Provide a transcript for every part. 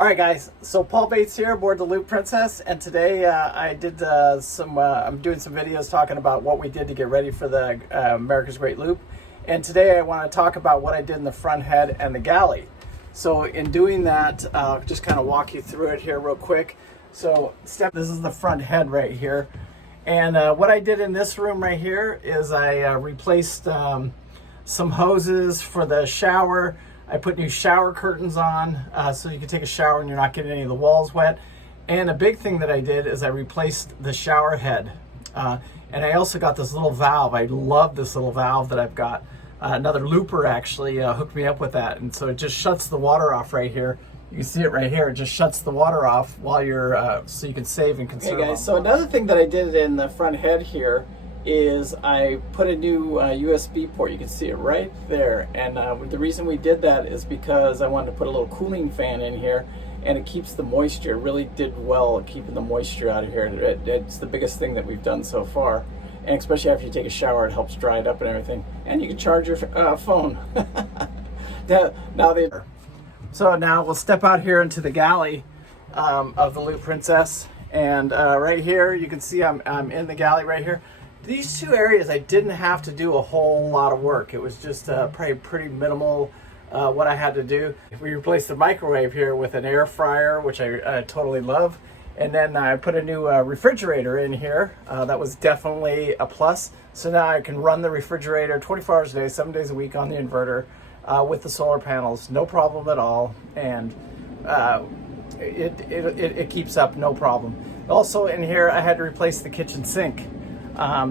Alright guys, so Paul Bates here aboard the Loop Princess, and today I did I'm doing some videos talking about what we did to get ready for the America's Great Loop. And today I want to talk about what I did in the front head and the galley. So in doing that, I'll just kind of walk you through it here real quick. So this is the front head right here. And what I did in this room right here is I replaced some hoses for the shower. I put new shower curtains on so you can take a shower and you're not getting any of the walls wet. And a big thing that I did is I replaced the shower head. And I also got this little valve. I love this little valve that I've got. Another looper actually hooked me up with that. And so it just shuts the water off right here. You can see it right here. It just shuts the water off while you're, so you can save and conserve. Hey guys, so another thing that I did in the front head here is I put a new USB port. You can see it right there, and the reason we did that is because I wanted to put a little cooling fan in here, and it keeps the moisture. It really did well at keeping the moisture out of here. It's the biggest thing that we've done so far, and especially after you take a shower, it helps dry it up and everything. And you can charge your phone. So now we'll step out here into the galley of the Loop Princess, and right here you can see I'm in the galley right here. These two areas I didn't have to do a whole lot of work. It was just probably pretty minimal what I had to do. We replaced the microwave here with an air fryer, which I totally love. And then I put a new refrigerator in here. That was definitely a plus. So now I can run the refrigerator 24 hours a day, 7 days a week on the inverter with the solar panels, no problem at all. And it keeps up, no problem. Also in here, I had to replace the kitchen sink.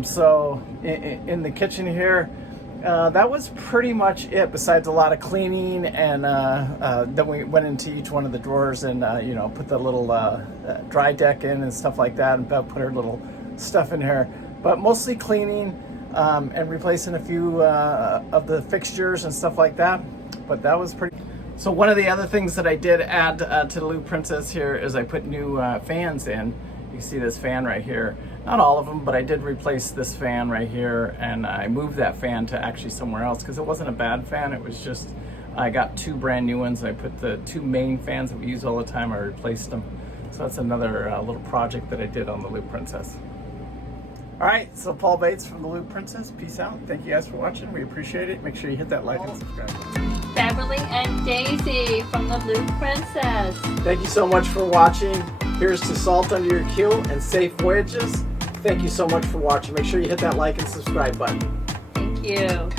So in the kitchen here, that was pretty much it, besides a lot of cleaning. And then we went into each one of the drawers and you know, put the little dry deck in and stuff like that, and put her little stuff in here. But mostly cleaning and replacing a few of the fixtures and stuff like that. But that was pretty. So one of the other things that I did add to the Loop Princess here is I put new fans in. You can see this fan right here. Not all of them, but I did replace this fan right here, and I moved that fan to actually somewhere else because it wasn't a bad fan. It was just, I got two brand new ones. I put the two main fans that we use all the time, I replaced them. So that's another little project that I did on the Loop Princess. All right, so Paul Bates from the Loop Princess. Peace out. Thank you guys for watching. We appreciate it. Make sure you hit that like and subscribe. Beverly and Daisy from the Loop Princess. Thank you so much for watching. Here's to salt under your keel and safe voyages. Thank you so much for watching. Make sure you hit that like and subscribe button. Thank you.